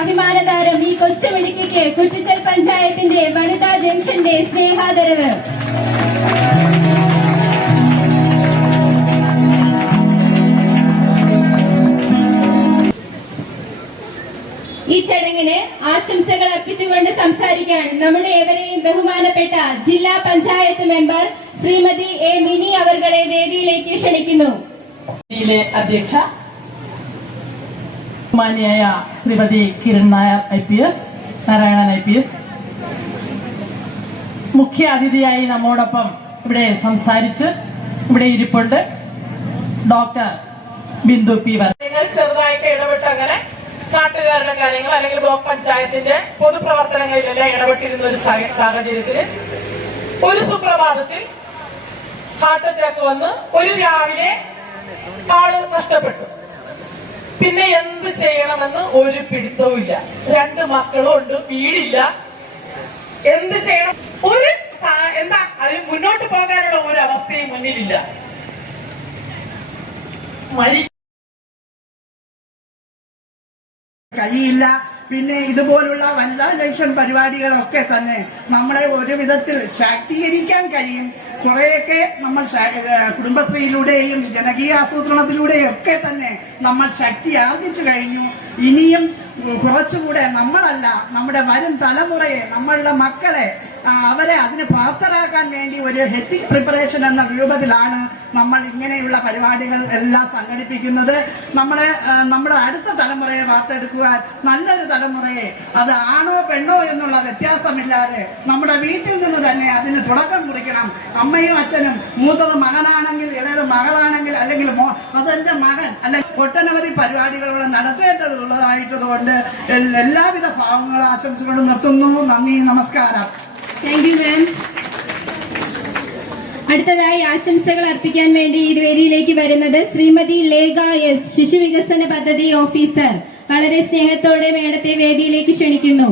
അഭിമാനതാരം ഈ കൊച്ചുമിടുക്കിക്ക് കുറ്റിച്ചൽ പഞ്ചായത്തിന്റെ വനിതാ ജംഗ്ഷന്റെ സ്നേഹാദരവ്. ഈ ചടങ്ങിന് ആശംസകൾ അർപ്പിച്ചുകൊണ്ട് സംസാരിക്കാൻ നമ്മുടെ ഏവരെയും ബഹുമാനപ്പെട്ട ജില്ലാ പഞ്ചായത്ത് മെമ്പർ ശ്രീമതി എ മിനി അവർകളെ വേദിയിലേക്ക് ക്ഷണിക്കുന്നു. അധ്യക്ഷ മാന്യായ ശ്രീമതി കിരൺ നായർ IPS, നാരായണൻ IPS, മുഖ്യ അതിഥിയായി നമ്മോടൊപ്പം ഇവിടെ സംസാരിച്ച് ഇവിടെ ഇരിപ്പുണ്ട് ഡോക്ടർ ബിന്ദു പി. ചെറുതായിട്ട് ഇടപെട്ട് അങ്ങനെ നാട്ടുകാരുടെ കാര്യങ്ങൾ അല്ലെങ്കിൽ ബ്ലോക്ക് പഞ്ചായത്തിന്റെ പൊതുപ്രവർത്തനങ്ങളിലെല്ലാം ഇടപെട്ടിരുന്ന ഒരു സാഹചര്യത്തിൽ ഒരു സുപ്രഭാതത്തിൽ ഹാർട്ട് അറ്റാക്ക് വന്ന് ഒരു രാവിലെ ആള് നഷ്ടപ്പെട്ടു. പിന്നെ എന്ത് ചെയ്യണമെന്ന് ഒരു പിടുത്തവും ഇല്ല. 2 മക്കളും ഉണ്ട്, വീടില്ല. എന്ത് ചെയ്യണം, ഒരു എന്താ അതിന് മുന്നോട്ട് പോകാനുള്ള ഒരു അവസ്ഥയും മുന്നിലില്ല. കഴിയില്ല. പിന്നെ ഇതുപോലുള്ള വനിതാ ജംഗ്ഷൻ പരിപാടികളൊക്കെ തന്നെ നമ്മളെ ഒരു വിധത്തിൽ ശാക്തീകരിക്കാൻ കഴിയും. കുറെയൊക്കെ നമ്മൾ കുടുംബശ്രീയിലൂടെയും ജനകീയ ആസൂത്രണത്തിലൂടെയും ഒക്കെ തന്നെ നമ്മൾ ശക്തി ആർജിച്ചു കഴിഞ്ഞു. ഇനിയും കുറച്ചുകൂടെ നമ്മളല്ല, നമ്മുടെ വരും തലമുറയെ, നമ്മളുടെ മക്കളെ, അവരെ അതിന് പ്രാപ്തരാക്കാൻ വേണ്ടി ഒരു ഹെറ്റിക് പ്രിപ്പറേഷൻ എന്ന രൂപത്തിലാണ് നമ്മൾ ഇങ്ങനെയുള്ള പരിപാടികൾ എല്ലാം സംഘടിപ്പിക്കുന്നത്. നമ്മുടെ അടുത്ത തലമുറയെ വാർത്തെടുക്കുവാൻ, നല്ലൊരു തലമുറയെ, അത് ആണോ പെണ്ണോ എന്നുള്ള വ്യത്യാസമില്ലാതെ നമ്മുടെ വീട്ടിൽ നിന്ന് തന്നെ അതിന് തുടക്കം കുറിക്കണം. അമ്മയും അച്ഛനും, മൂത്തത് മകനാണെങ്കിൽ ഇളയത് മകളാണെങ്കിൽ അല്ലെങ്കിൽ അതെന്റെ മകൻ, അല്ലെങ്കിൽ ഒട്ടനവധി പരിപാടികളോട് നടത്തേണ്ടതുള്ളതായിട്ടുകൊണ്ട് എല്ലാവിധ ഭാവങ്ങളും ആശംസകളും നിർത്തുന്നു. നന്ദി, നമസ്കാരം. Thank you ma'am. അടുത്തതായി ആശംസകൾ അർപ്പിക്കാൻ വേണ്ടി ഈ വേദിയിലേക്ക് വരുന്നത് ശ്രീമതി ലേഖ S, ശിശുവികസന പദ്ധതി ഓഫീസർ. വളരെ സ്നേഹത്തോടെ മേഡത്തെ വേദിയിലേക്ക് ക്ഷണിക്കുന്നു.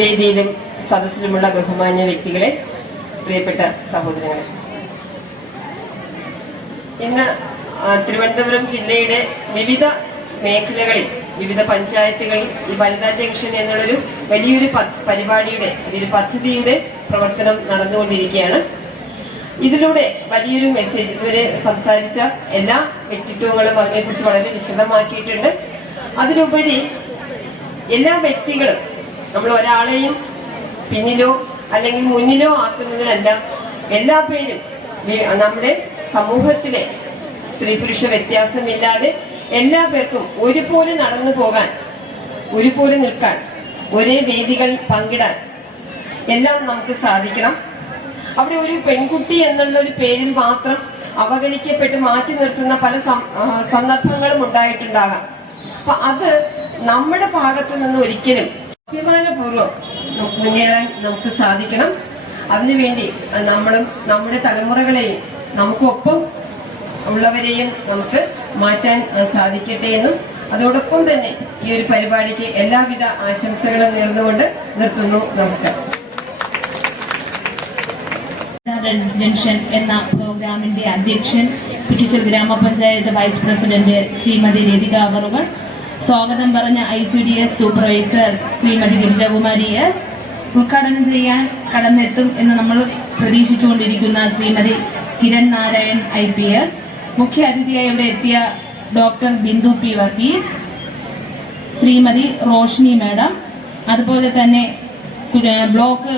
വേദിയിലും സദസ്സിലുമുള്ള ബഹുമാന്യ വ്യക്തികളെ, പ്രിയപ്പെട്ട സഹോദരങ്ങളെ, ഇന്ന് തിരുവനന്തപുരം ജില്ലയുടെ വിവിധ മേഖലകളിൽ, വിവിധ പഞ്ചായത്തുകളിൽ ഈ വനിതാ ജംഗ്ഷൻ എന്നുള്ളൊരു വലിയൊരു പരിപാടിയുടെ, ഒരു പദ്ധതിയുടെ പ്രവർത്തനം നടന്നുകൊണ്ടിരിക്കുകയാണ്. ഇതിലൂടെ വലിയൊരു മെസ്സേജ് ഇതുവരെ സംസാരിച്ച എല്ലാ വ്യക്തിത്വങ്ങളും അതിനെക്കുറിച്ച് വളരെ വിശദമാക്കിയിട്ടുണ്ട്. അതിലുപരി എല്ലാ വ്യക്തികളും, നമ്മൾ ഒരാളെയും പിന്നിലോ അല്ലെങ്കിൽ മുന്നിലോ ആക്കുന്നതിനല്ല, എല്ലാ പേരും നമ്മുടെ സമൂഹത്തിലെ സ്ത്രീ പുരുഷ വ്യത്യാസമില്ലാതെ എല്ലാ പേർക്കും ഒരുപോലെ നടന്നു പോകാൻ, ഒരുപോലെ നിൽക്കാൻ, ഒരേ വേദികൾ പങ്കിടാൻ എല്ലാം നമുക്ക് സാധിക്കണം. അവിടെ ഒരു പെൺകുട്ടി എന്നുള്ള ഒരു പേരിൽ മാത്രം അവഗണിക്കപ്പെട്ട് മാറ്റി നിർത്തുന്ന പല സന്ദർഭങ്ങളും ഉണ്ടായിട്ടുണ്ടാകാം. അപ്പൊ അത് നമ്മുടെ ഭാഗത്ത് നിന്ന് ഒരിക്കലും അഭിമാനപൂർവ്വം മുന്നേറാൻ നമുക്ക് സാധിക്കണം. അതിനുവേണ്ടി നമ്മളും നമ്മുടെ തലമുറകളെയും നമുക്കൊപ്പം ഉള്ളവരെയും നമുക്ക് മാറ്റാൻ സാധിക്കട്ടെ എന്നും, അതോടൊപ്പം തന്നെ ഈ ഒരു പരിപാടിക്ക് എല്ലാവിധ ആശംസകളും നേർന്നുകൊണ്ട് നിർത്തുന്നു. നമസ്കാരം. ജംഗ്ഷൻ എന്ന പ്രോഗ്രാമിന്റെ അധ്യക്ഷൻ, കുറ്റിച്ചൽ ഗ്രാമപഞ്ചായത്ത് വൈസ് പ്രസിഡന്റ് ശ്രീമതി ലതിക അവറുകൾ, സ്വാഗതം പറഞ്ഞ ICDS supervisor Shrimati Girijakumari S, ഉദ്ഘാടനം ചെയ്യാൻ കടന്നെത്തും എന്ന് നമ്മൾ പ്രതീക്ഷിച്ചുകൊണ്ടിരിക്കുന്ന ശ്രീമതി കിരൺ നാരായൺ IPS, മുഖ്യ അതിഥിയായി ഇവിടെ എത്തിയ doctor Bindu P. Varghese, Shrimati Roshni madam, അതുപോലെ തന്നെ ബ്ലോക്ക്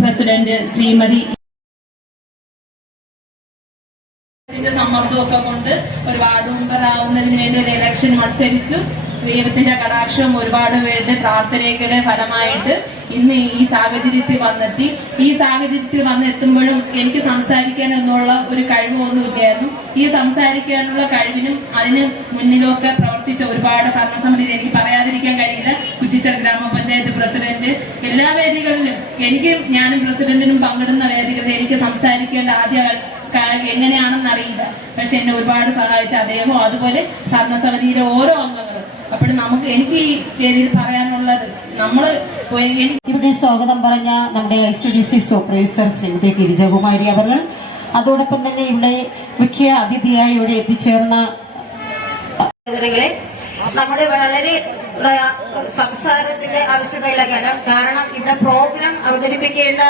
പ്രസിഡന്റ് ശ്രീമതി സമ്മർദ്ദമൊക്കെ കൊണ്ട് ഒരു വാർഡ് മെമ്പർ ആവുന്നതിന് വേണ്ടി ഒരു ഇലക്ഷൻ മത്സരിച്ചു. ദൈവത്തിന്റെ കടാക്ഷവും ഒരുപാട് പേരുടെ പ്രാർത്ഥനയുടെ ഫലമായിട്ട് ഇന്ന് ഈ സാഹചര്യത്തിൽ വന്നെത്തി. ഈ സാഹചര്യത്തിൽ വന്നെത്തുമ്പോഴും എനിക്ക് സംസാരിക്കാൻ എന്നുള്ള ഒരു കഴിവൊന്നുമില്ലായിരുന്നു. ഈ സംസാരിക്കാനുള്ള കഴിവിനും അതിന് മുന്നിലൊക്കെ പ്രവർത്തിച്ച ഒരുപാട് ഭരണസമിതി, എനിക്ക് പറയാതിരിക്കാൻ കഴിയില്ല, കുറ്റിച്ചൽ ഗ്രാമപഞ്ചായത്ത് പ്രസിഡന്റ്, എല്ലാ വേദികളിലും ഞാനും പ്രസിഡന്റിനും പങ്കിടുന്ന വേദികളിൽ എനിക്ക് സംസാരിക്കേണ്ട ആദ്യ എങ്ങനെയാണെന്ന് അറിയില്ല. പക്ഷെ എന്നെ ഒരുപാട് സഹായിച്ച അദ്ദേഹവും അതുപോലെ ഭരണസമിതിയിലെ ഓരോ അംഗങ്ങളും. അപ്പോഴും എനിക്ക് ഈ വേദിയിൽ പറയാനുള്ളത്, ഇവിടെ സ്വാഗതം പറഞ്ഞ നമ്മുടെ ICDC സൂപ്പർവൈസർ ശ്രീമതി ഗിരിജകുമാരി അവർ, അതോടൊപ്പം തന്നെ ഇവിടെ മുഖ്യ അതിഥിയായി ഇവിടെ എത്തിച്ചേർന്ന നമ്മുടെ വളരെ സംസാരത്തിന്റെ ആവശ്യതയില്ല കാരണം ഇവിടെ പ്രോഗ്രാം അവതരിപ്പിക്കേണ്ട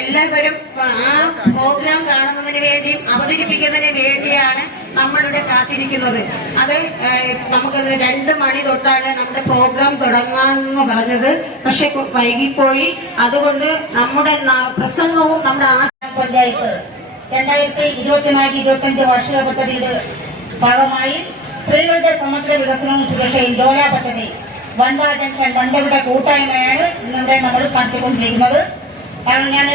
എല്ലാവരും ആ പ്രോഗ്രാം കാണുന്നതിന് വേണ്ടിയും അവതരിപ്പിക്കുന്നതിന് വേണ്ടിയാണ് നമ്മളിവിടെ കാത്തിരിക്കുന്നത്. അത് നമുക്ക് 2 മണി തൊട്ടാണ് നമ്മുടെ പ്രോഗ്രാം തുടങ്ങാമെന്ന് പറഞ്ഞത്. പക്ഷെ വൈകിപ്പോയി. അതുകൊണ്ട് നമ്മുടെ പ്രസംഗവും നമ്മുടെ പഞ്ചായത്ത് 2024-25 വാർഷിക പദ്ധതിയുടെ ഭാഗമായി സ്ത്രീകളുടെ സമഗ്ര വികസനവും സുരക്ഷയും ഡോല പദ്ധതി വനിതാ ജംഗ്ഷൻ വണ്ടയുടെ കൂട്ടായ്മയാണ് ഇന്നിവിടെ നമ്മൾ നടത്തിക്കൊണ്ടിരിക്കുന്നത്. കാരണം ഞാൻ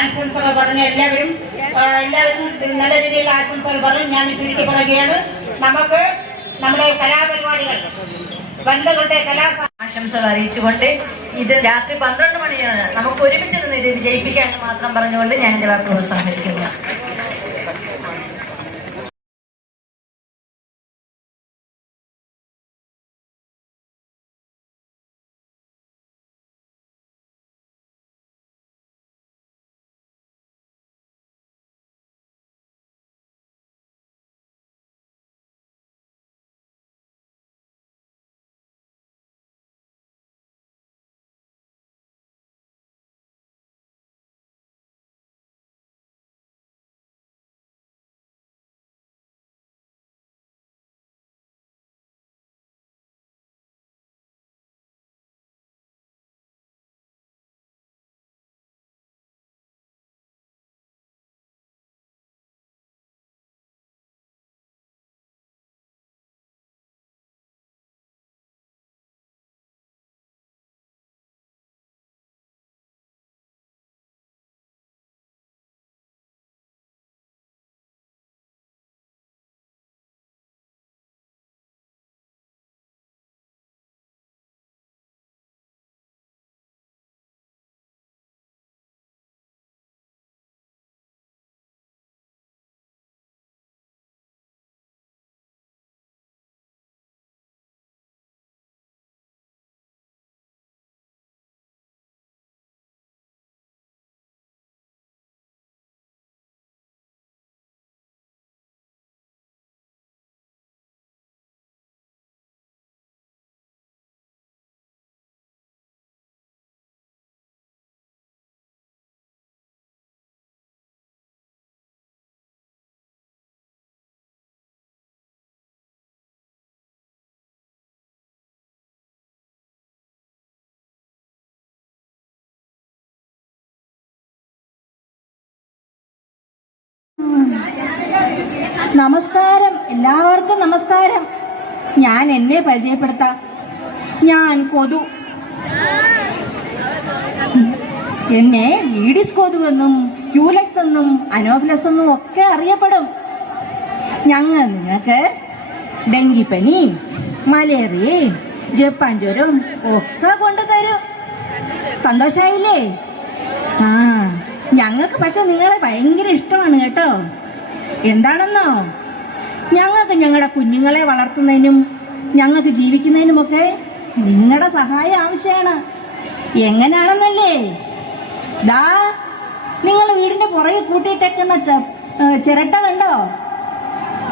ആശംസകൾ പറഞ്ഞ എല്ലാവരും നല്ല രീതിയിൽ ആശംസകൾ പറഞ്ഞു. ഞാൻ ചുരുക്കി പറയുകയാണ്, നമുക്ക് നമ്മുടെ കലാപരിപാടികൾ വനിതകളുടെ ആശംസകൾ അറിയിച്ചുകൊണ്ട് ഇത് രാത്രി 12 മണിയാണ്. നമുക്ക് ഒരുമിച്ച് നിന്ന് ഇത് വിജയിപ്പിക്കാൻ മാത്രം പറഞ്ഞുകൊണ്ട് ഞാൻ എന്റെ വാക്ക് പ്രോത്സാഹിപ്പിക്കുന്നു. നമസ്കാരം, എല്ലാവർക്കും നമസ്കാരം. ഞാൻ എന്നെ പരിചയപ്പെടുത്താം. ഞാൻ കൊതു. എന്നെ ഈഡിസ് കൊതുവെന്നും ക്യൂലെക്സ് എന്നും അനോഫിലസ് എന്നും ഒക്കെ അറിയപ്പെടും. ഞങ്ങൾ നിങ്ങൾക്ക് ഡെങ്കിപ്പനിയും മലേറിയയും ജപ്പാൻ ജ്വരവും ഒക്കെ കൊണ്ടുതരും. സന്തോഷായില്ലേ? ഞങ്ങൾക്ക് പക്ഷെ നിങ്ങളെ ഭയങ്കര ഇഷ്ടമാണ് കേട്ടോ. എന്താണെന്നോ, ഞങ്ങൾക്ക് ഞങ്ങളുടെ കുഞ്ഞുങ്ങളെ വളർത്തുന്നതിനും ഞങ്ങൾക്ക് ജീവിക്കുന്നതിനുമൊക്കെ നിങ്ങളുടെ സഹായം ആവശ്യമാണ്. എങ്ങനെയാണെന്നല്ലേ, ദാ നിങ്ങൾ വീടിന്റെ പുറകെ കൂട്ടിയിട്ടേക്കുന്ന ചിരട്ട കണ്ടോ?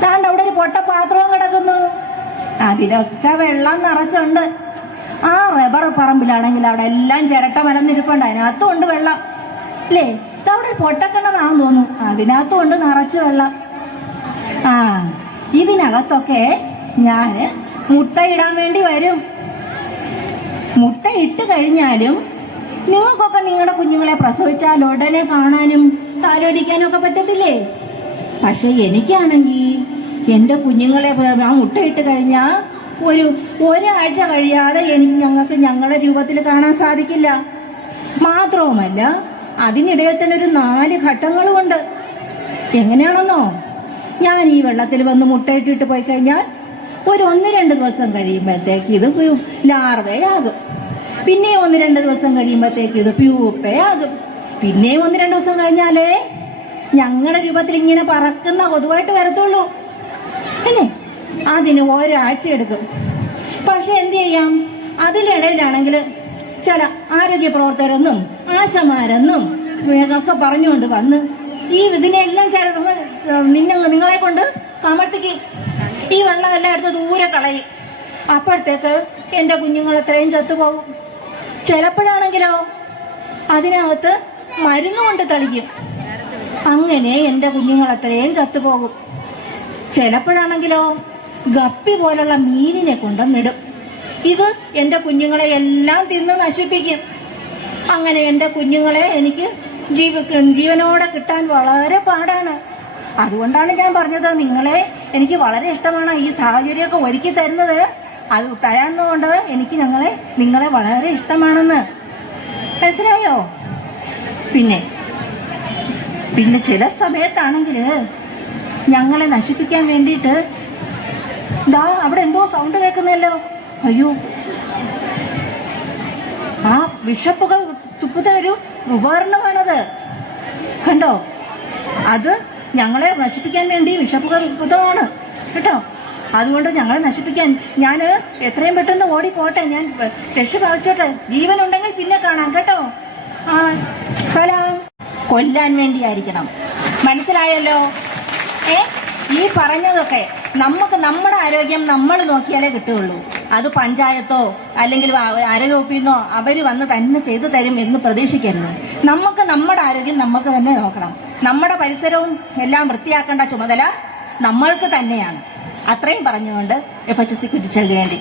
താണ്ട് അവിടെ ഒരു പൊട്ട പാത്രവും കിടക്കുന്നു. അതിലൊക്കെ വെള്ളം നിറച്ചുണ്ട്. ആ റബ്ബർ പറമ്പിലാണെങ്കിൽ അവിടെ എല്ലാം ചിരട്ട മലന്നിരിപ്പുണ്ട്, അതിനകത്തും ഉണ്ട് വെള്ളം അല്ലേ? അവിടെ പൊട്ടക്കിണറാണെന്ന് തോന്നുന്നു, അതിനകത്തും ഉണ്ട് നിറച്ച് വെള്ളം. ഇതിനകത്തൊക്കെ ഞാൻ മുട്ടയിടാൻ വേണ്ടി വരും. മുട്ട ഇട്ട് കഴിഞ്ഞാലും നിങ്ങൾക്കൊക്കെ നിങ്ങളുടെ കുഞ്ഞുങ്ങളെ പ്രസവിച്ചാൽ ഉടനെ കാണാനും താലോലിക്കാനും ഒക്കെ പറ്റത്തില്ലേ? പക്ഷെ എനിക്കാണെങ്കിൽ എൻ്റെ കുഞ്ഞുങ്ങളെ ആ മുട്ടയിട്ട് കഴിഞ്ഞാൽ ഒരാഴ്ച കഴിയാതെ ഞങ്ങൾക്ക് ഞങ്ങളുടെ രൂപത്തിൽ കാണാൻ സാധിക്കില്ല. മാത്രവുമല്ല, അതിനിടയിൽ തന്നെ ഒരു 4 ഘട്ടങ്ങളുമുണ്ട്. എങ്ങനെയാണെന്നോ, ഞാൻ ഈ വെള്ളത്തിൽ വന്ന് മുട്ടയിട്ടിട്ട് പോയി കഴിഞ്ഞാൽ ഒരു 1-2 ദിവസം കഴിയുമ്പോഴത്തേക്ക് ഇത് ലാർവയാകും. പിന്നെ 1-2 ദിവസം കഴിയുമ്പോഴത്തേക്ക് ഇത് പ്യൂപ്പയാകും. പിന്നെ 1-2 ദിവസം കഴിഞ്ഞാലേ ഞങ്ങളുടെ രൂപത്തിൽ ഇങ്ങനെ പറക്കുന്ന കൊതുവായിട്ട് വരത്തുള്ളൂ അല്ലേ? അതിന് ഒരാഴ്ച എടുക്കും. പക്ഷെ എന്ത് ചെയ്യാം, അതിലിടയിലാണെങ്കിൽ ചില ആരോഗ്യ പ്രവർത്തകരെന്നും ആശമാരെന്നും ഒക്കെ പറഞ്ഞുകൊണ്ട് വന്ന് ഇതിനെല്ലാം നിങ്ങളെ കൊണ്ട് കമഴ്ത്തിക്ക് ഈ വെള്ളം എല്ലാം എടുത്ത് ദൂരെ കളയും. അപ്പോഴത്തേക്ക് എൻ്റെ കുഞ്ഞുങ്ങൾ എത്രയും ചത്തുപോകും. ചിലപ്പോഴാണെങ്കിലോ അതിനകത്ത് മരുന്ന് കൊണ്ട് തളിക്കും. അങ്ങനെ എൻ്റെ കുഞ്ഞുങ്ങൾ എത്രയും ചത്തുപോകും. ചിലപ്പോഴാണെങ്കിലോ ഗപ്പി പോലുള്ള മീനിനെ കൊണ്ടുവന്നിടും. ഇത് എൻ്റെ കുഞ്ഞുങ്ങളെ എല്ലാം തിന്ന് നശിപ്പിക്കും. അങ്ങനെ എൻ്റെ കുഞ്ഞുങ്ങളെ എനിക്ക് ജീവനോടെ കിട്ടാൻ വളരെ പാടാണ്. അതുകൊണ്ടാണ് ഞാൻ പറഞ്ഞത് നിങ്ങളെ എനിക്ക് വളരെ ഇഷ്ടമാണ്. ഈ സാഹചര്യമൊക്കെ ഒരുക്കി തരുന്നത് അത് തരാന്നുകൊണ്ട് എനിക്ക് നിങ്ങളെ വളരെ ഇഷ്ടമാണെന്ന് മനസ്സിലായോ? പിന്നെ ചില സമയത്താണെങ്കിൽ ഞങ്ങളെ നശിപ്പിക്കാൻ വേണ്ടിയിട്ട് ദാ അവിടെ എന്തോ സൗണ്ട് കേൾക്കുന്നല്ലോ. അയ്യോ, ആ വിഷപ്പുക തുപ്പുന്ന ഒരു ഉപകരണമാണത്, കണ്ടോ? അത് ഞങ്ങളെ നശിപ്പിക്കാൻ വേണ്ടി വിഷപ്പുക തുപ്പുന്നതാണ് കേട്ടോ. അതുകൊണ്ട് ഞങ്ങളെ നശിപ്പിക്കാൻ ഞാൻ എത്രയും പെട്ടെന്ന് ഓടിപ്പോട്ടെ, ഞാൻ രക്ഷ പ്രാപിച്ചോട്ടെ. ജീവനുണ്ടെങ്കിൽ പിന്നെ കാണാം കേട്ടോ. ആ സലാം. കൊല്ലാൻ വേണ്ടിയായിരിക്കണം, മനസ്സിലായല്ലോ? ഈ പറഞ്ഞതൊക്കെ നമ്മുടെ ആരോഗ്യം നമ്മൾ നോക്കിയാലേ കിട്ടുകയുള്ളൂ. അത് പഞ്ചായത്തോ അല്ലെങ്കിൽ ആരോഗ്യവകുപ്പിന്നോ അവർ വന്ന് തന്നെ ചെയ്തു തരും എന്ന് പ്രതീക്ഷിക്കരുത്. നമ്മുടെ ആരോഗ്യം നമുക്ക് തന്നെ നോക്കണം. നമ്മുടെ പരിസരവും എല്ലാം വൃത്തിയാക്കേണ്ട ചുമതല നമ്മൾക്ക് തന്നെയാണ്. അത്രയും പറഞ്ഞുകൊണ്ട് FHC കുറ്റിച്ചലിന് വേണ്ടി